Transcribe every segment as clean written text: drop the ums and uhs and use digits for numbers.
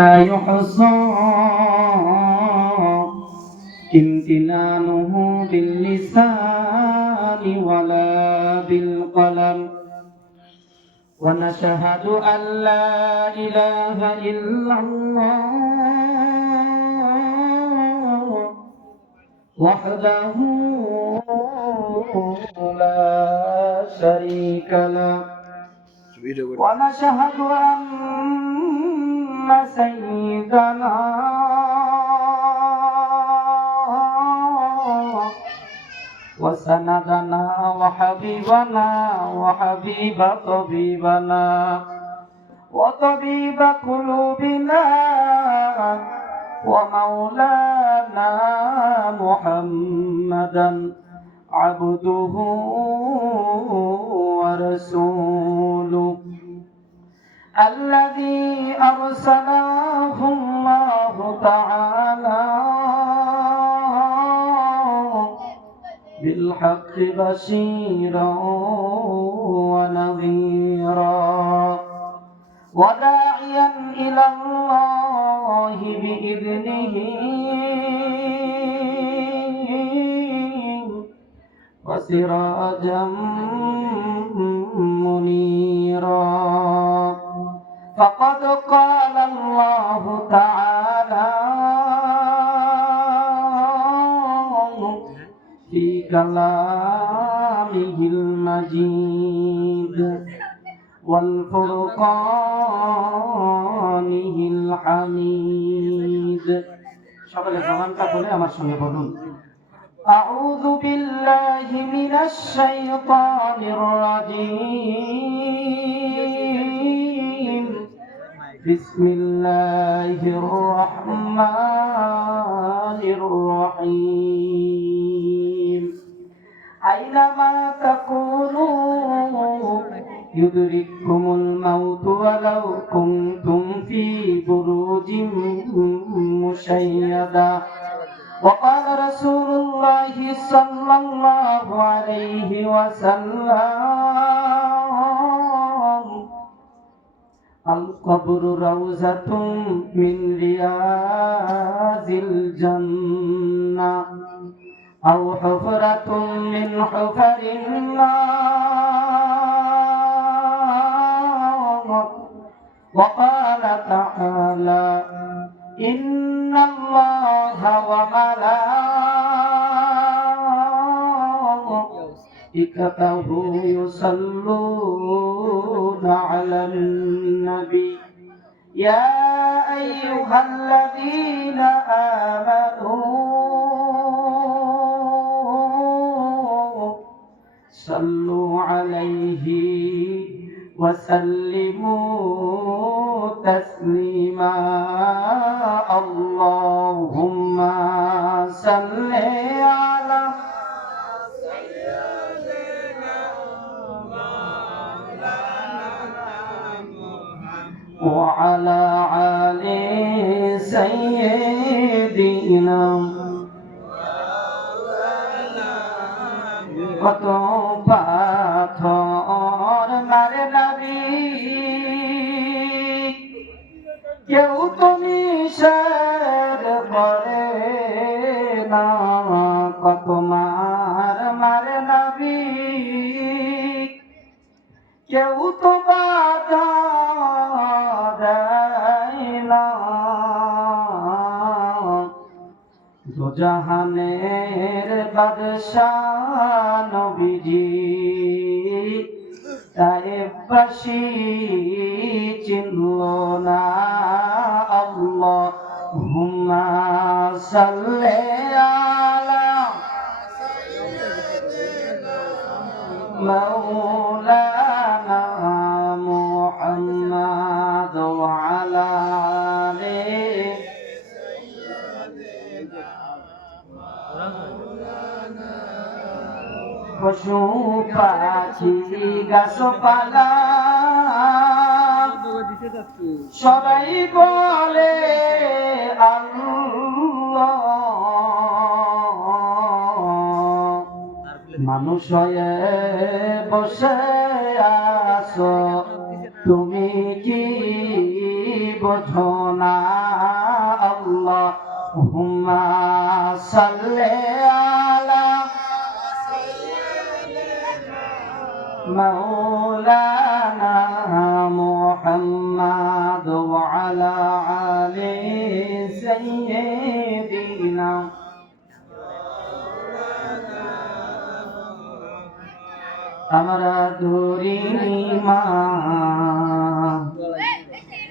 لا يحصى امتنانه باللسان ولا بالقلم ونشهد أن لا إله إلا الله وحده لا شريك له ونشهد أن سيدنا وسندنا وحبيبنا وحبيب طبيبنا وطبيب قلوبنا ومولانا محمدا عبده ورسوله الذي أرسله الله تعالى بالحق بشيرا ونذيرا وداعيا إلى الله بإذنه وسراجا منيرا فقد قال الله تعالى في كلامه المجيد والفرقانه الحميد সকলে জবানটা বলে আমার সঙ্গে বলুন أعوذ بالله من الشيطان الرجيم بسم الله الرحمن الرحيم أينما تكونوا يدرككم الموت ولو كنتم في بروج مشيدة وقال رسول الله صلى الله عليه وسلم القبر روضة من رياض الجنة أو حفرة من حفر النار وقال تعالى إن الله وملائكته يصلون على النبي يا أيها الذين آمنوا صلوا عليه وسلموا تسليما اللهم صل على سيدنا وعلى آل سيدنا কত পাথর মারে নবী কেউ তো নিষেধ করে না কত মারে নবী কেউ তো বাধা দেয় না দুজাহানের বাদশাহ নবীজি তায়েববাসী চিনল না আল্লাহুম্মা সাল্লি আলা মাওলানা মুহাম্মাদ ওয়া আলা আলিহি পশু পাখি গাছপালা সবাই বলে আল্লাহ মানুষ হয়ে বসে আছো তুমি কি প্রার্থনা আল্লাহুম্মা সাল্লি আলা মাওলানা মুহাম্মাদ ওয়া আলা আলি সাইয়্যিদিনা আমরা ধরিনি মা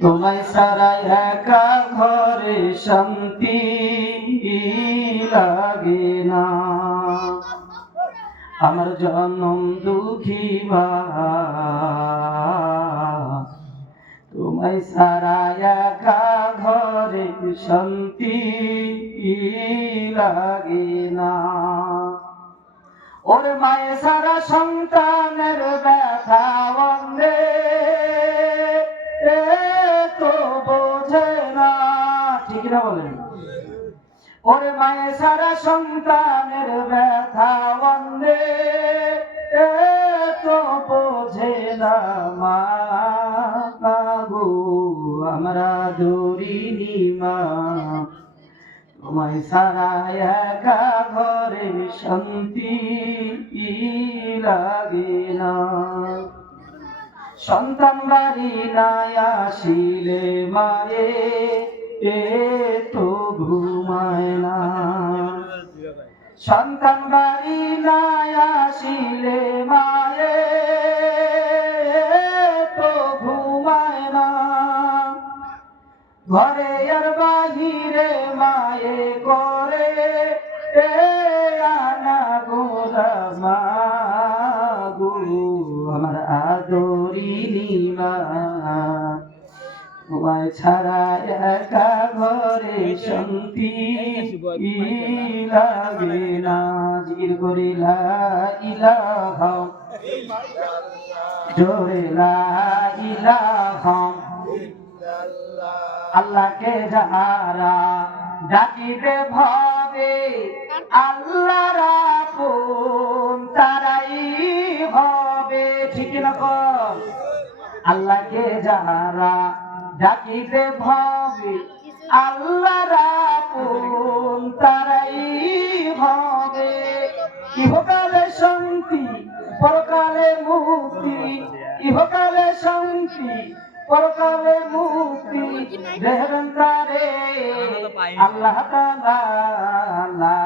তোমায় ছাড়া একা ঘরে শান্তি লাগে না আমার জনম দুঃখী মা তোমায় ছাড়া একা ঘরে শান্তি লাগে না ওর মায়ে সারা সন্তানের ব্যথা বন্দে তো বোঝে না ঠিক না বলেন ওর মায়ে সারা সন্তানের ব্যথা বন্দে তো বোঝে না মা গো আমরা ধরিনি মা তোমায় ছাড়া একা ঘরে শান্তি লাগে না সন্তান বাড়ি নাই আসিলে মায়ে তো ঘুমায় না সন্তান বাড়ি নাই আসিলে মায়ে তো ঘুমায় না ঘরে আর বাহিরে মায়ে করে আনা গোলা মা গো আমার আদরিনি মা তোমায় ছাড়া একা ঘরে শান্তি লাগে না জিকির করি লা ইলাহা জোরে লা ইলাহা আল্লাহকে যারা ডাকিবে ভাবে আল্লাহর আপন তারাই হবে ঠিক না কর আল্লাহকে যারা ডাকিবে ভাবে আল্লাহর আপন তারাই হবে ইহকালে শান্তি পরকালে মুক্তি ইহকালে শান্তি পরকালে মুক্তি দেবেন তারে আল্লাহ তাআলা লা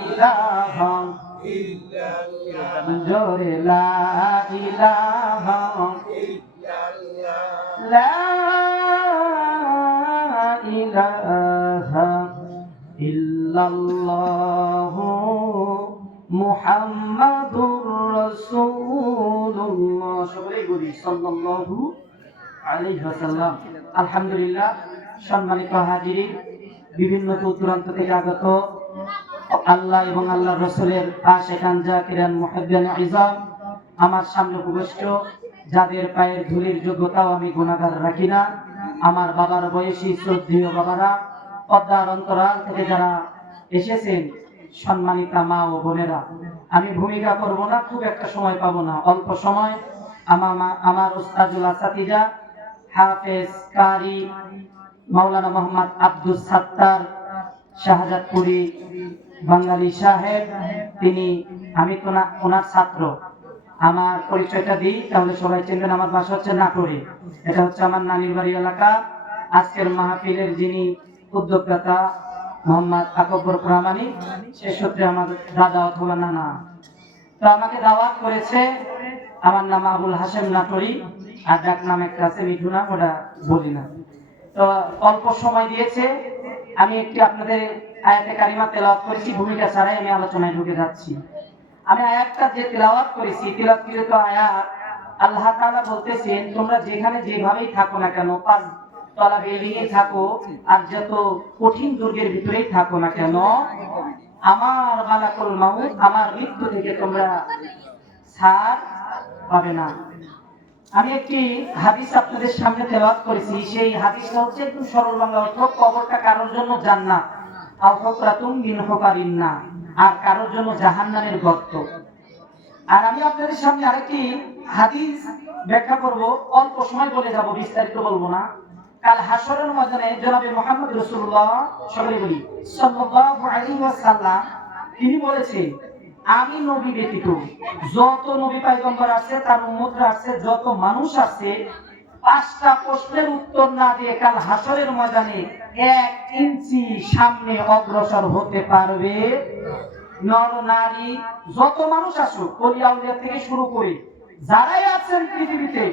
ইলাহা ইল্লাল্লাহ জোরে লা ইলাহা ইল্লাল্লাহ লা ইলাহা ইল্লাল্লাহ মুহাম্মাদুর রাসূলুল্লাহ সবাই বলি সাল্লাল্লাহু আলাইহি ওয়াসাল্লাম আলহামদুলিল্লাহ সম্মানিত হাজিরিন বিভিন্ন দূরান্ত থেকে আগত আল্লাহ এবং আল্লাহর রাসূলের আশিকান জাকিরান মুহিব্বান ইজাম আমার সামনে উপবিষ্ট যাদের পায়ের ধুলির যোগ্যতাও আমি গুনাহগার রাখি না আমার বাবার বয়সী শ্রদ্ধেয় বাবারা পদ্মার অন্তরাল থেকে যারা এসেছেন সম্মানিতা মা ও বোনেরা আমি ভূমিকা করব না খুব একটা সময় পাবো না অল্প সময় আমার উস্তাদুল আসাতিজা হাফেজ কারি মাওলানা মোহাম্মদ আব্দুস সাত্তার শাহজাদপুরি বাঙালি সাহেব তিনি আমি তো না ওনার ছাত্র আমার পরিচয়টা দিই তাহলে সবাই চিনবেন আমার বাসা হচ্ছে নাটোরে এটা হচ্ছে আমার নানির বাড়ি এলাকা আজকের মাহফিলের যিনি উদ্যোক্তা মোহাম্মদ আকবর প্রামাণিক সে সূত্রে আমার দাদা অথবা নানা তো আমাকে দাওয়াত করেছে আমার নাম আবুল হাশেম নাটোরি আর ডাক নাম একটা আছে মিঠুনা ওটা বলি না তো অল্প সময় দিয়েছে আমি একটি আপনাদের আয়াতে কারিমা তেলাওয়াত করেছি ভূমিকা ছাড়াই আমি আলোচনায় ঢুকে যাচ্ছি আমি আয়াতটা যে তেলাওয়াত করেছি তেলাওয়াতকৃত আয়াত আল্লাহ তাআলা বলতেছেন তোমরা যেখানে যেভাবেই থাকো না কেন পাঁচ তলা বিল্ডিং এ থাকো আর যত কঠিন দুর্গের ভিতরেই থাকো না কেন আমার মালাকুল মাউত আমার মৃত্যু থেকে তোমরা ছাড় পাবে না আমি একটি হাদিস আপনাদের সামনে তেলাওয়াত করেছি সেই হাদিসটা হচ্ছে একদম সরল বাংলা অর্থ কবরটা কারোর জন্য জান্নাত আও হুকরাতুম মিন হুকারিন্না আর কারোর জন্য জাহান্নামের গর্ত আর আমি আপনাদের সামনে আরেকটি হাদিস ব্যাখ্যা করব অল্প সময় বলে যাব বিস্তারিত বলবো না কাল হাসরের ময়দানে জনাবে মুহাম্মদ রাসূলুল্লাহ সাল্লাল্লাহু আলাইহি ওয়াসাল্লাম তিনি বলেছেন, আমি নবী ব্যতীত যত নবী পয়গম্বর আছে, তার উম্মতরা আছে, যত মানুষ আছে, 5টা প্রশ্নের উত্তর না দিয়ে কাল হাসরের ময়দানে 1 ইঞ্চি সামনে অগ্রসর হতে পারবে নর নারী যত মানুষ আসুক, ওলিয়া উলিয়া থেকে শুরু করে যারাই আছেন পৃথিবীতে,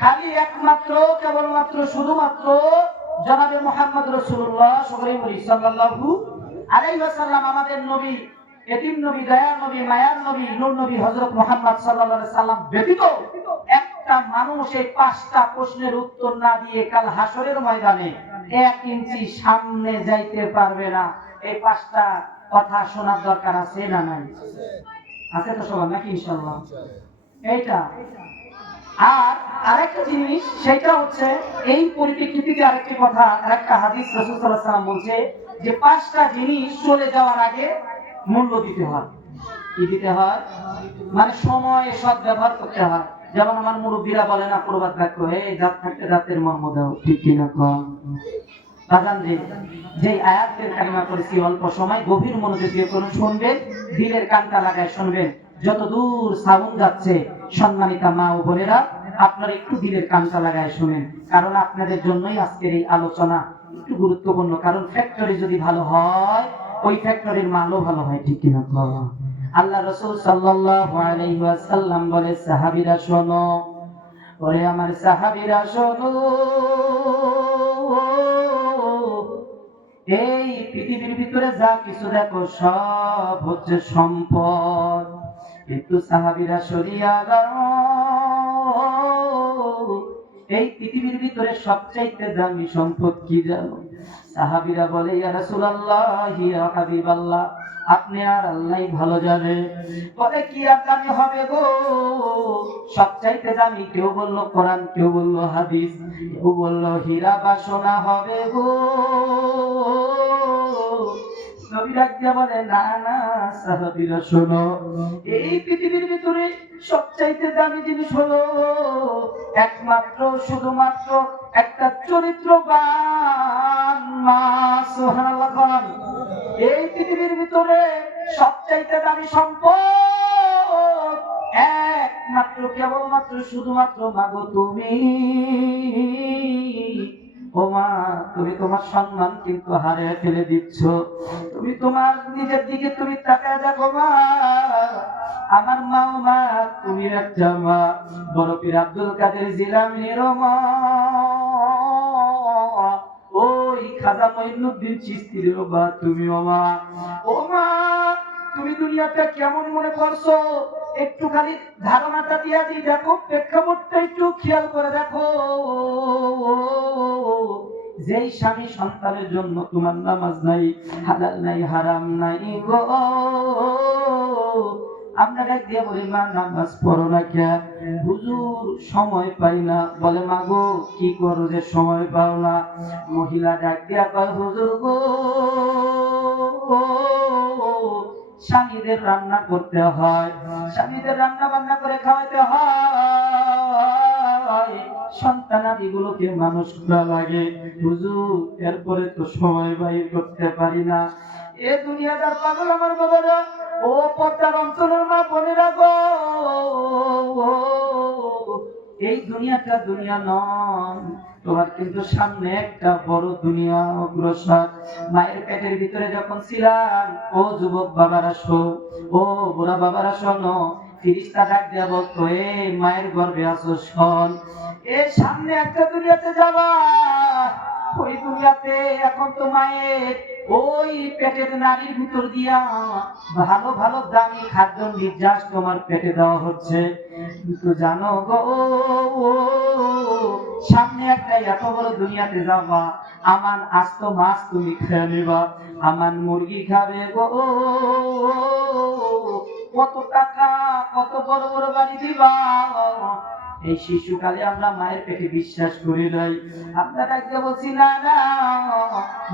খালি একমাত্র কেবলমাত্র শুধুমাত্র জনাবে মুহাম্মদ রাসূলুল্লাহ সাল্লাল্লাহু আলাইহি ওয়াসাল্লাম, আমাদের নবী, এতিম নবী, দয়ার নবী, মায়ার নবী, নূর নবী হযরত মুহাম্মদ সাল্লাল্লাহু আলাইহি সাল্লাম ব্যতীত একটা মানুষ এই 5টা প্রশ্নের উত্তর না দিয়ে কাল হাসরের ময়দানে 1 ইঞ্চি সামনে যাইতে পারবে না। এই 5টা কথা শোনার দরকার আছে না নাই? আছে তো সবার নাকি? ইনশাআল্লাহ এইটা। আর আরেকটা জিনিস, সেটা হচ্ছে এই পরিপ্রেক্ষিতে আরেকটি কথা, আরেকটা হাদিস রাসূল সাল্লাল্লাহু আলাইহি ওয়াসাল্লাম বলছে যে 5টা জিনিস চলে যাওয়ার আগে মূল্য দিতে হয়। কি দিতে হয়? মানে সময় সৎ ব্যবহার করতে হয়। যেমন আমার মুরব্বীরা বলে না প্রবাদ বাক্য, এই দাঁত থাকতে দাঁতের মর্ম দাও, ঠিক কিনা কম? বাজান যে আয়াতের কালিমা করেছি, অল্প সময় গভীর মনোযোগ দিয়ে কোন শুনবেন, দিলের কানটা লাগায় শুনবেন। যত দূর সাউন্ড যাচ্ছে সম্মানিতা মা ও বোনেরা, আপনারা একটু দিলের কানটা লাগায় শুনেন, কারণ আপনাদের জন্যই আজকের এই আলোচনা একটু গুরুত্বপূর্ণ। কারণ ফ্যাক্টরি যদি ভালো হয়, ওই ফ্যাক্টরির মালও ভালো হয়, ঠিক কিনা? আল্লাহ রাসূল সাল্লাল্লাহু আলাইহি ওয়াসাল্লাম বলে, সাহাবীরা শোনো, ওরে আমার সাহাবীরা শোনো, এই পৃথিবীর ভিতরে যা কিছু দেখো সব হচ্ছে সম্পদ, কিন্তু সাহাবীরা সরিয়া দাও, এই পৃথিবীর ভিতরে সবচাইতে দামি সম্পদ কি জানো? সাহাবীরা বলে, ইয়া রাসূলুল্লাহ, ইয়া হাবিবাল্লাহ, আপনি আর আল্লাহই ভালো জানে। বলে, কি আর দামি হবে গো? সবচাইতে দামি, কেউ বলল কোরআন, কেউ বলল হাদিস, কেউ বলল হীরা বা সোনা হবে গো। নবী ডাকতে বলে, না না সাহাবীরা শোনো, এই পৃথিবীর ভিতরে সবচাইতে দামি জিনিস হলো একমাত্র শুধুমাত্র একটা চরিত্রবান মা। সুবহানাল্লাহ। এই পৃথিবীর ভিতরে সবচাইতে দামি সম্পদ একমাত্র কেবলমাত্র শুধুমাত্র মাগো তুমি। ও মা, তুমি তোমার সম্মান কিন্তু হারিয়ে ফেলে দিচ্ছ। তুমি তোমার নিজের দিকে তুমি তাকায় দেখো মা, আমার মা, মা তুমি একটা মা, বড় পীর আব্দুল কাদের জিলানীর মা, ওই খাজা মঈনুদ্দিন চিশতির মা তুমিও মা। ও মা, তুমি দুনিয়াতে কেমন মনে করছো একটু খালি ধারণাটা দিয়া দিই, দেখো প্রেক্ষাপটটা একটু খেয়াল করে দেখো। যেই স্বামী সন্তানের জন্য তোমার নামাজ নাই, হালাল নাই, হারাম নাই গো, আমরা ডাক দিয়ে বলি, মা নামাজ পড়ো না কেন? হুজুর সময় পাই না। বলে, মা গো কি করো যে সময় পাও না? মহিলা ডাক দিয়া কয়, হুজুর গো, স্বামীদের রান্না করতে হয়, স্বামীদের রান্না বান্না করে খাওয়াতে হয়, সন্তানাদিগুলোকে মানুষ করা লাগে, হুজুর এরপরে তো সময় বাইর করতে পারি না। এ দুনিয়াদার পাগল আমার বাবারা, ও পর্দার অঞ্চলের মা বোনেরা গো, এই দুনিয়াটা দুনিয়া নয়, তোমার কিন্তু সামনে একটা বড় দুনিয়া অগ্রসর। মায়ের পেটের ভিতরে যখন ছিলাম, ও যুবক বাবারা শোন, ও বুড়া বাবারা শোনো, ফেরেশতা ডাক দিয়া বলতো, এ মায়ের গর্ভে আছো শোন, এ সামনে একটা দুনিয়াতে যাবা, ওই দুনিয়াতে এখন তো মায়ের ওই পেটের নারীর ভিতর দিয়া ভালো ভালো দামি খাদ্য নির্যাস তোমার পেটে দেওয়া হচ্ছে। কিন্তু জানো গো, সামনে একটা এত বড় দুনিয়াতে যাবা, আমান আস্ত মাছ তুমি খেয়ে নিবা, আমান মুরগি খাবে গো, কত টাকা, কত বড় বড় বাড়ি দিবা। এই শিশুকালে আমরা মায়ের পেটে বিশ্বাস করি নাই, আপনারা একটা বলছি না না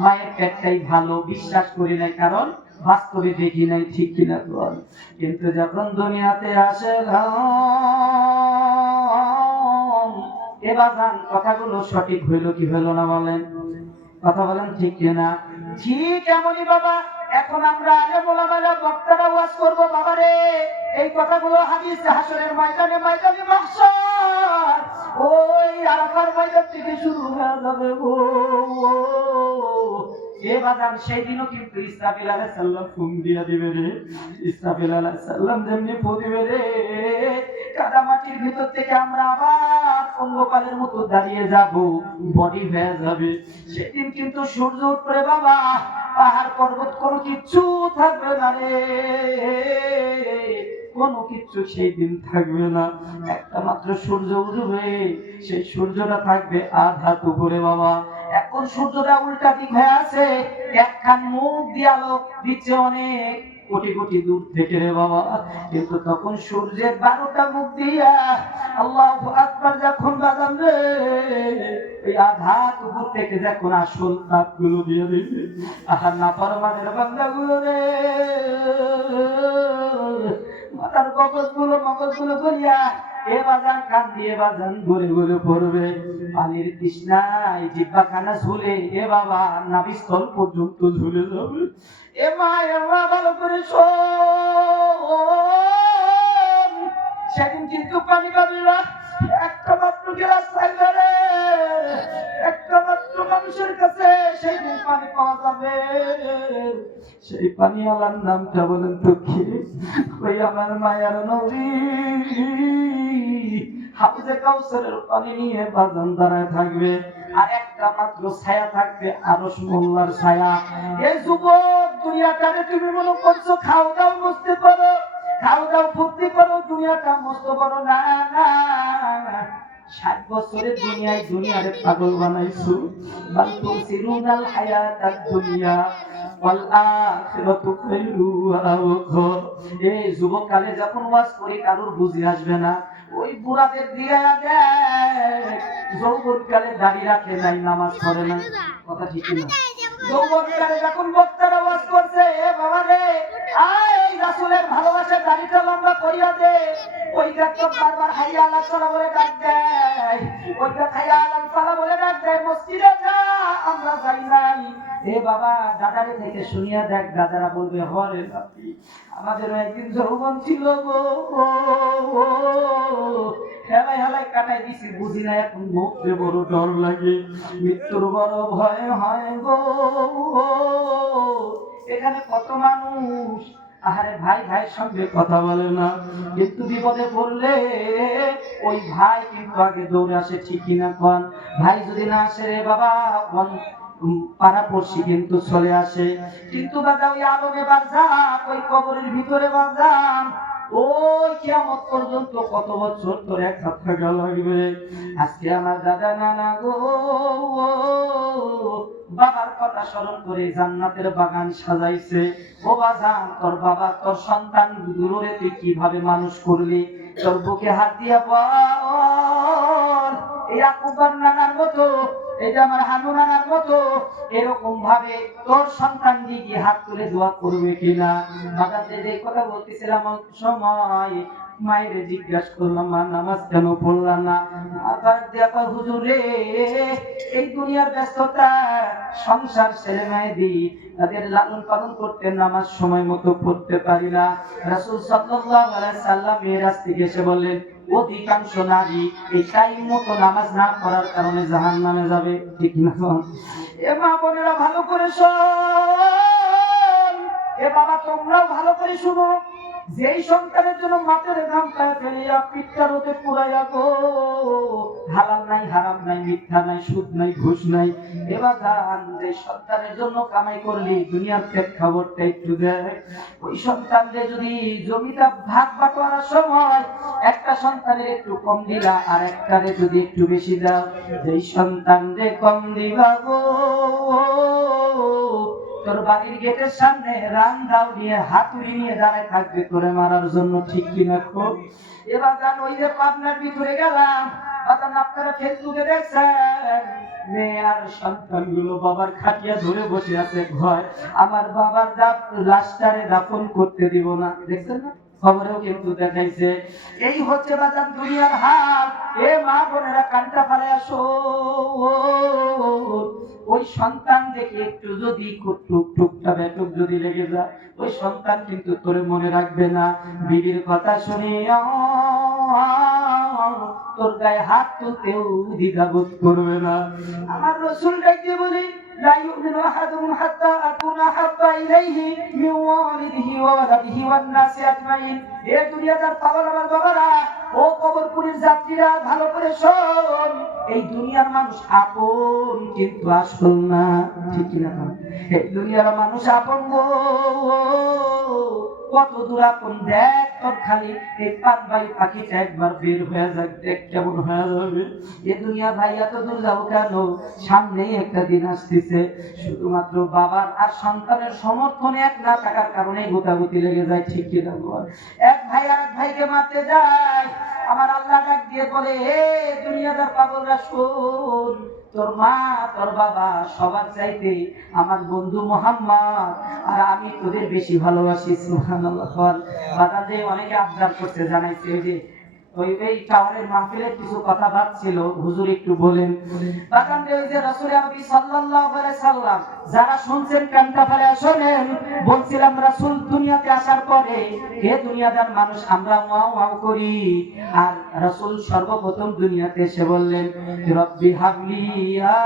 মায়ের পেটটাই ভালো, বিশ্বাস করি নাই, কারণ বাস্তবে দেখি নাই, ঠিক কিনা বল? কিন্তু যখন দুনিয়াতে আসে এবার যান কথাগুলো সঠিক হইল কি হইল না বলেন? কথা বলেন ঠিক কিনা? ঠিক এমনই বাবা, এখন আমরা আলেম ওলামারা বক্তারা ওয়াজ করব বাবা রে, এই কথাগুলো হাদিস হাসরের ময়দানে ময়দানে মাহশর ওই আরাফার ময়দান থেকে শুরু হয়ে যাবে গো। এ বাজান সেই দিনও কিন্তু ইসরাফিল আলাইহিস সালাম ফোন দিয়া দিবে রে। ইসরাফিল আলাইহিস সালাম যেমনি ফোন দিবে রে, কাদা মাটির ভিতর থেকে আমরা আবার পঙ্গপালের মতো দাঁড়িয়ে যাব, বডি হয়ে যাবে। সেদিন কিন্তু সূর্য উঠবে বাবা, পাহাড় পর্বত কোনো কিচ্ছু থাকবে না রে, কোনো কিচ্ছু সেই দিন থাকবে না। একটা মাত্র সূর্য উঠবে, সেই সূর্যটা থাকবে আধা উপরে বাবা। এখন সূর্যটা উল্টা দিক হয়ে আছে, একখান মুখ দিয়ে আলো দিচ্ছে অনেক কোটি কোটি দূর থেকে রে বাবা। কিন্তু তখন সূর্যের 12টা মুখ দিয়া আল্লাহু আকবার যখন বাজান রে, এই আধা উপর থেকে যখন আসল তাপগুলো দিয়ে দিবে, আহা নাফরমানের বান্দাগুলো রে, মাথার মগজগুলো করিয়া এ বাজান কান দিয়ে বাজান গলে গলে পড়বে। পানির তৃষ্ণায় জিহ্বা খানা ঝুলে এ বাবা নাভিস্থল পর্যন্ত ঝুলে যাবে। এ মা ভালো করে শোন, সেদিন কিন্তু পানি পাবি না, একটা মাত্র গ্লাস থাকবে রে, একটা মাত্র মানুষের কাছে সেই দিন পানি পাওয়া যাবে। সেই পানিওয়ালার নামটা বলেন তো কি? ওই আমার মায়ার নবী হাউজে কাউসারের পানি নিয়ে বাজান দাঁড়ায় থাকবে, আর একটা মাত্র ছায়া থাকবে, আরশ মোল্লার ছায়া। এই যুবক, দুনিয়াটারে তুমি মনে করছো খাও দাও বুঝতে পারো, খাও দাও ফুর্তি করো, দুনিয়াটা মস্ত বড় না। 60 বছরের দুনিয়ারে পাগল বানাইছো। বাল তুসিরুনাল হায়াতাদ দুনিয়া ওয়াল আখিরাতু খায়রু ওয়া আবকা। এই যুবক কালে যখন ওয়াজ করি কারোর বুঝি আসবে না, ওই বুড়াদের দিয়ে দেখ যৌবন কালে দাড়ি রাখে নাই, নামাজ পড়ে না, কথা ঠিক না? যৌবন কালে যখন বক্তারা ওয়াজ করছে, এ বাবা রে আয় ওই রাসূলের ভালোবাসা দাড়িটা লম্বা করিয়া দে, ওই দেখো বারবার হাইয়া আলাল সালাহ বলে ডাক দেয়, ওই দেখ হাইয়া আলাল সালাহ বলে ডাক দেয়, মসজিদে যা, আমরা যাই নাই। এ বাবা দাদারে থেকে শুনিয়া দেখ, দাদারা বলবে হরে বাপি আমাদের একদিন যৌবন ছিল গো, হেলাই হেলাই কাটাই দিছি, বুঝি না এখন মরতে বড় ডর লাগে, মৃত্যুর বড় ভয় হয় গো। এখানে কত মানুষ আহারে ভাই ভাইয়ের সঙ্গে কথা বলে না, কিন্তু বিপদে পড়লে ওই ভাই কিন্তু আগে দৌড়ে আসে, ঠিক কিনা কোন? ভাই যদি না আসে রে বাবা পাড়াপড়শি কিন্তু চলে আসে। কিন্তু বাবা ওই আলমে বারজাক, ওই কবরের ভিতরে বাজান ওই কিয়ামত পর্যন্ত কত বছর তোর এক হাত থাকা লাগবে। আজকে আমার দাদা নানা গো বাবার কথা স্মরণ করে জান্নাতের বাগান সাজাইছে। ও বাজান, তোর বাবা তোর সন্তান গুলোরে তুই কিভাবে মানুষ করলি? তোর বুকে হাত দিয়া বল, এই আকুবার নানার মতো, এই যে আমার হানু নানার মতো এরকম ভাবে তোর সন্তান দিকে হাত তুলে দোয়া করবে কিনা? বাজাতে যে কথা বলতেছিলাম সময় মায়ের জিজ্ঞাসা করলাম, মা নামাজ কেন পড়লাম না? আবার দেখা হুজুরে এই দুনিয়ার ব্যস্ততা, সংসার ছেলে মেয়েদি তাদের লালন পালন করতে নামাজ সময় মতো পড়তে পারি না। রাসূল সাল্লাল্লাহু আলাইহি সাল্লাম মেরাজ থেকে এসে বললেন, অধিকাংশ নারী এই টাইম মতো নামাজ না করার কারণে জাহান্নামে যাবে, ঠিক না? এ মা বোনেরা ভালো করে শোন, এ বাবা তোমরাও ভালো করে শুনো, যেই সন্তানের জন্য মাথার ঘাম পায়ে ফেলিয়া পিঠটা রোদে পুরাইয়া গো, হালাল নাই হারাম নাই মিথ্যা নাই সুদ নাই ঘুষ নাই, এবার জান যে সন্তানের জন্য কামাই করলি দুনিয়ার প্রেক্ষাপটটা একটু দেখ। ওই সন্তানদের যদি জমিটা ভাগ বাটোয়ারার সময় একটা সন্তানের একটু কম দিলা আর একটারে যদি একটু বেশি দাও, যেই সন্তানরে কম দিবা গো তোর বাড়ির গেটের সামনে রান্দাও নিয়ে হাতুড়ি নিয়ে দাঁড়ায় থাকবে তোরে মারার জন্য, ঠিক কিনা? খুব এবার জান ওই যে পাবনার ভিতরে গেলাম, আপনারা ফেসবুকে দেখছেন মেয়ে আর সন্তানগুলো বাবার খাটিয়া ধরে বসে আছে, ভয় আমার বাবার লাশটারে দাফন করতে দিব না, দেখছেন না? খবরেও কিন্তু দেখাইছে। এই হচ্ছে বাজার দুনিয়ার হাল। এ মা বোনেরা কানটা ফালে আসো, ওই সন্তান দেখে একটু যদি টুকটা ব্যাটুক যদি লেগে যায়, ওই সন্তান কিন্তু তোরে মনে রাখবে না। বিবির কথা শুনে তোর গায়ে হাত তুলতেও দ্বিধাবোধ করবে না। আমার রাসূল ডাইকে বলি, লা ইউমিনু আহাদুকুম হাত্তা আকুনা হাব্বা ইলাইহি মিন ওয়ালিদিহি ওয়া ওয়ালাদিহি ওয়ান নাসি আজমাইন। এ দুনিয়াদার পাগল আমার বাবারা, ও কবরপুরীর যাত্রীরা, ভালো করে শোন, এই দুনিয়ার মানুষ আপন কিন্তু আসল না, ঠিক কি না? এই দুনিয়ার মানুষ আপন গো, কত দূর আপন দেখ। তোর খালি এই পাতবাই পাখিটা একবার বের হয়ে যাক, দেখ কেমন হয়ে যাবে। এ দুনিয়া ভাই এত দূর যাবো কেন? সামনেই একটা দিন আসতেছে, শুধুমাত্র বাবার আর সন্তানের সমর্থনে এক না থাকার কারণে গোতাগুতি লেগে যায়, ঠিক কি না? এক ভাই আর এক ভাইকে মারতে যায়, আমার আল্লাহ ডাক দিয়ে বলে, হে দুনিয়াদার পাগলরা শোন, তোর মা তোর বাবা সবার চাইতে আমার বন্ধু মুহাম্মদ আর আমি তোদের বেশি ভালোবাসি। সুবহানাল্লাহ। বাজারে অনেকে আবদার করতে জানাইছে, ওই যে এই টাওয়ারের মাহফিলে কিছু কথা ছিল, হুজুর একটু বলেন। বাজারে ওই যে রাসূল আরবি সাল্লাল্লাহু আলাইহি সাল্লাম, যারা শুনছেন কানটা ফালে শোনেন, বলছিলাম রাসূল দুনিয়াতে আসার পরে হে দুনিয়াদার মানুষ আমরা ওয়াও ওয়াও করি, আর রাসূল সর্বপ্রথম দুনিয়াতে এসে বললেন, রব্বি হাবলি ইয়া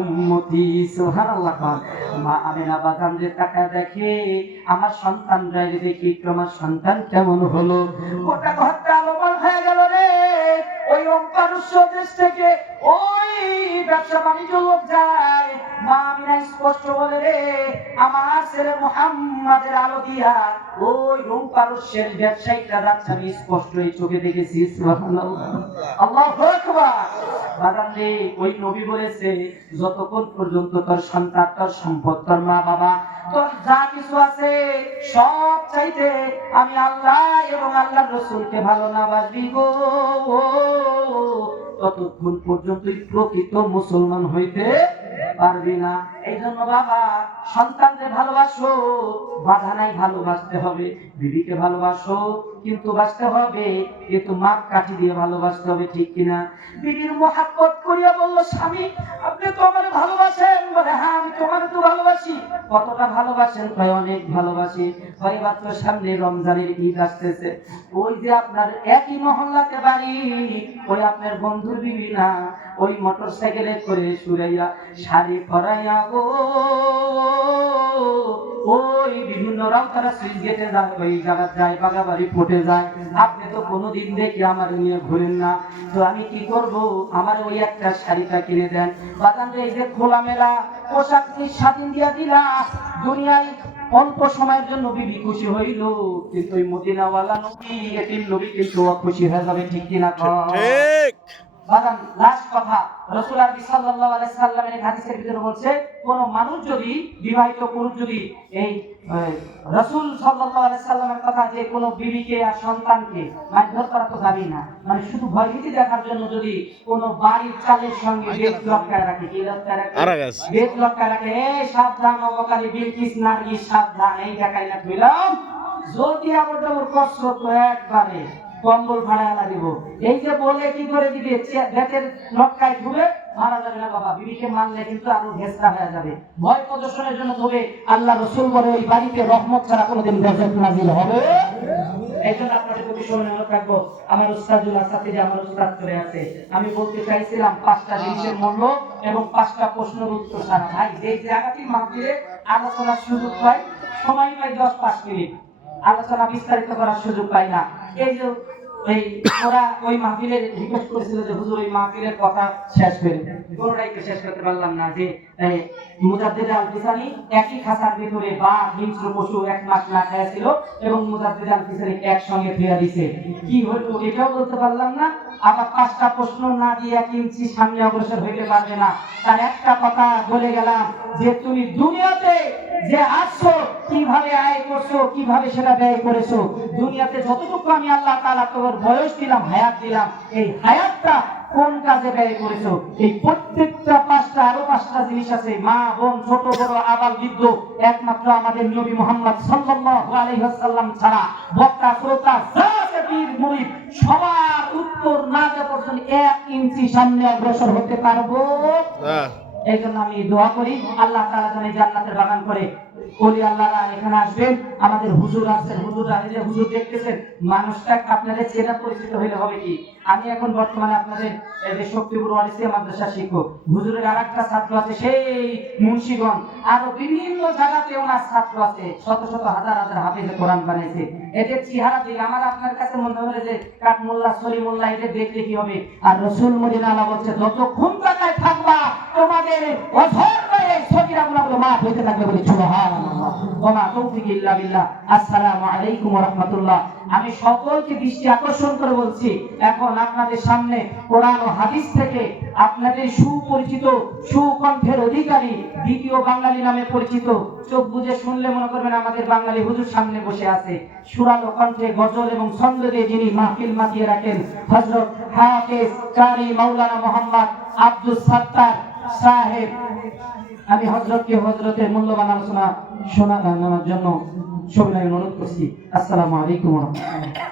উম্মতি। সুবহানাল্লাহ। মা আমিনা বাজারে তাকায় দেখে আমার সন্তানরা, দেখি আমার সন্তান কেমন হলো, গোটা ঘরটা আলোময় হয়ে গেল রে। ওই অঙ্কারুষ্য দেশ থেকে ওই ব্যবসা বাণিজ্য লোক যায়, মা আমিনা স্পষ্ট বলে, রে আমার ছেলে মুহাম্মাদের আলো দিয়া ওই অঙ্কারুষ্যের ব্যবসায়ীরা যাচ্ছে, আমি স্পষ্ট এই চোখে দেখেছি। সুবহানাল্লাহ, আল্লাহু আকবার। বাজারে ওই নবী বলেছে, যতক্ষণ পর্যন্ত তোর সন্তান, তোর সম্পদ, তোর মা বাবা, তোর যা কিছু আছে সব চাইতে আমি আল্লাহ এবং আল্লাহর রাসূলকে ভালো না বাসবি গো, ততক্ষণ পর্যন্ত প্রকৃত মুসলমান হইতে পারবি না। এই জন্য বাবা সন্তানদের ভালোবাসো, বাধা নাই, ভালোবাসতে হবে। বিবিকে ভালোবাসো কিন্তু বাঁচতে হবে, কিন্তু মাপ কাঠি দিয়ে ভালোবাসতে হবে, ঠিক কিনা? বিবির মহাব্বত করিয়া বলল, স্বামী আপনি তো আমার ভালোবাসেন। বলে, হ্যাঁ আমি তোমার তো ভালোবাসি। কতটা ভালোবাসেন? কয় অনেক ভালোবাসি। পরিবার তো সামনে রমজানের ঈদ আসতেছে, ওই যে আপনার একই মহল্লাতে বাড়ি, ওই আপনার বন্ধুর বিবি না, ওই মোটর সাইকেলে করে সুরাইয়া শাড়ি পরাইয়া গো, ওই বিভিন্ন রাউতারা সুইচ গেটে যায়, ওই জায়গা যায়, বাগাবাড়ি পটে যায়। আপনি তো কোনোদিন দেখি আমার নিয়ে ঘুরেন না, তো আমি কি করব? আমার ওই একটা শাড়িটা কিনে দেন। বাজারে এই যে খোলামেলা পোশাক স্বাধীন দিয়া দিলা, দুনিয়ায় অল্প সময়ের জন্য বিবি খুশি হইল, কিন্তু ওই মদিনাওয়ালা নবী, এতিম নবী কিন্তু খুশি হয়ে যাবে, ঠিক কিনা? ঠিক। বাজান লাস্ট কথা, রাসূল আরবি সাল্লাল্লাহু আলাইহি সাল্লামের হাদিসের ভিতরে বলছে, কোন মানুষ যদি, বিবাহিত পুরুষ যদি এই রাসূল সাল্লাল্লাহু আলাইহি সাল্লামের কথা, যে কোন বিবিকে আর সন্তানকে মারধর করা তো যাবে না, মানে শুধু ভয়ভীতি দেখার জন্য যদি কোন বাড়ির চালের সঙ্গে বেদ লটকায় রাখে, কি লটকায় রাখে? বেদ লটকায় রাখে, এই সাবধান অবকারী বিলকিস নারগিস সাবধান, এই দেখাই না কইলাম, যদি আবার তোর কষ্ট তো একবারে কম্বল ভাড়া দিব। এই যে বলে কি করে দিবে, বেতের লটকায় ধুবে, মারা যাবে না বাবা। বিবিকে মারলে কিন্তু আরো ঘেঁচড়া হয়ে যাবে। ভয় প্রদর্শনের জন্য তবে আল্লাহ রাসূল বলে, ওই বাড়িতে রহমত ছাড়া কোনোদিন বেজত নাজিল হবে। এই জন্য আপনাদের প্রতি সম্মান রাখবো। আমার উস্তাদুল আসাতে যে আমার উস্তাদ করে আছে, আমি বলতে চাইছিলাম 5টা জিনিসের মূল্য এবং 5টা প্রশ্নের উত্তর ছাড়া। ভাই যে জায়গাটি মাহফিলে আলোচনার সুযোগ পাই, সময় পাই 10-5 মিনিট, আলোচনা বিস্তারিত করার সুযোগ পাই না। এই যে এই ওরা ওই মাহফিলের রিকোয়েস্ট করেছিল যে হুজুর ওই মাহফিলের কথা শেষ করে, কোনটাই তো শেষ করতে পারলাম না। যে মুজাদ্দিদ আল ফিসানি একই খাসার ভিতরে বা হিংস্র পশু 1 মাস না খাইছিল এবং মুজাদ্দিদ আল ফিসানি একসঙ্গে ফিরা দিছে, কি হলো এটাও বলতে পারলাম না। আবার 5টা প্রশ্ন না দিয়ে কিনছি সামনে অগ্রসর হইতে পারবে না। তার একটা কথা বলে গেলাম, যে তুমি দুনিয়াতে যে আসছো, কিভাবে আয় করছো, কিভাবে সেটা ব্যয় করেছো। দুনিয়াতে যতটুকু আমি আল্লাহ তাআলা তোমার বয়স দিলাম, হায়াত দিলাম, এই হায়াতটা কোন কাজে ব্যয় করেছো। এই প্রত্যেকটা আরো পাঁচটা জিনিস আছে, মা বোন ছোট বড় আবাল বৃদ্ধ, একমাত্র আমাদের নবী মুহাম্মদ সাল্লাল্লাহু আলাইহি ওয়াসাল্লাম ছাড়া বক্তা শ্রোতা যারা পীর মুরিদ সবার উত্তর না দেওয়া পর্যন্ত 1 ইঞ্চি সামনে অগ্রসর হতে পারবো না। এই জন্য আমি দোয়া করি আল্লাহ তাআলা যেন জান্নাতের বাগান করে ওলি আল্লাহরা এখানে আসবেন। আমাদের হুজুর আছেন, হুজুররা এই যে হুজুর দেখতেছেন, মানুষটা আপনাদের চেনা পরিচিত হইলে হবে কি, আমি এখন বর্তমানে আপনাদের এই যে শক্তিপুর ওয়ালিসিয়া মাদ্রাসা শিক্ষক, হুজুরের আরেকটা ছাত্র আছে সেই মুন্সিগঞ্জ, আরো বিভিন্ন জায়গাতে ওনার ছাত্র আছে, শত শত হাজার হাজার হাফেজে কোরআন বানাইছে। এদের চেহারা দিয়ে আমার আপনার কাছে মনে হবে যে কাঠমোল্লা সলিমুল্লাহ, এদের দেখলে কি হবে। আর রাসূল মদিনা আলা বলছে যতক্ষণ টাকায় থাকবা তোমাদের অঝর হয়ে সগীরা গুনাহগুলো মাফ হইতে থাকবে বলে সুবহানাল্লাহ ওয়া মা তাওফিক ইল্লা বিল্লাহ। আসসালামু আলাইকুম ওয়া রাহমাতুল্লাহ। আমি সকলকে দৃষ্টি আকর্ষণ করে বলছি, এখন আপনাদের সামনে কোরআন ও হাদিস থেকে আপনাদের সুপরিচিত সুকণ্ঠের অধিকারী দ্বিতীয় বাঙালি নামে পরিচিত, চোখ বুজে শুনলে মনে করবেন আমাদের বাঙালি হুজুর সামনে বসে আছে, সুরালো কণ্ঠে গজল এবং ছন্দ দিয়ে যিনি মাহফিল মাতিয়ে রাখেন হযরত হাফেজ কারি মাওলানা মোহাম্মদ আব্দুস সাত্তার সাহেব। আমি হযরতের মূল্যবান আলোচনা শোনানোর জন্য সবিনয় অনুরোধ করছি। আসসালামু আলাইকুম ওয়া রাহমাতুল্লাহ।